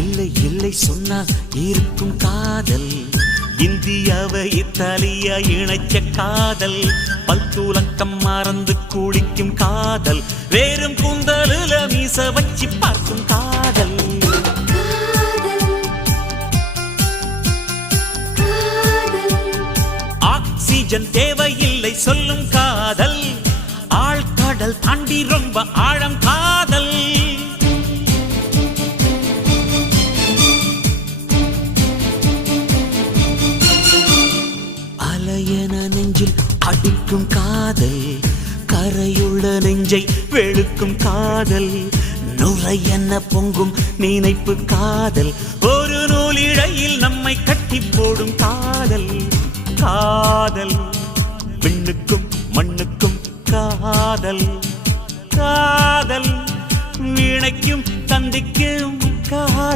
இல்லை இல்லை சொன்னால் இருக்கும் காதல், இந்தியாவை இத்தாலியா இணைச்ச காதல், பல்துலக்கம் மறந்து குளிக்கும் காதல், வேறும் கூந்தலுல மீச வச்சு பார்க்கும் காதல். ஆக்சிஜன் தேவையில்லை சொல்லும் காதல், ஆழ்கடல் தாண்டி ரொம்ப ஆழம் காதல். அலையென நெஞ்சில் அடிக்கும் காதல், கரையுள்ள நெஞ்சை வெளுக்கும் காதல், நுரையென பொங்கும் நினைப்பு காதல், ஒரு நூலிழையில் நம்மை கட்டி போடும் காதல். காதல் விண்ணுக்கும் மண்ணுக்கும் காதல், காதல் வீணைக்கும் தந்திக்கும் காதல்.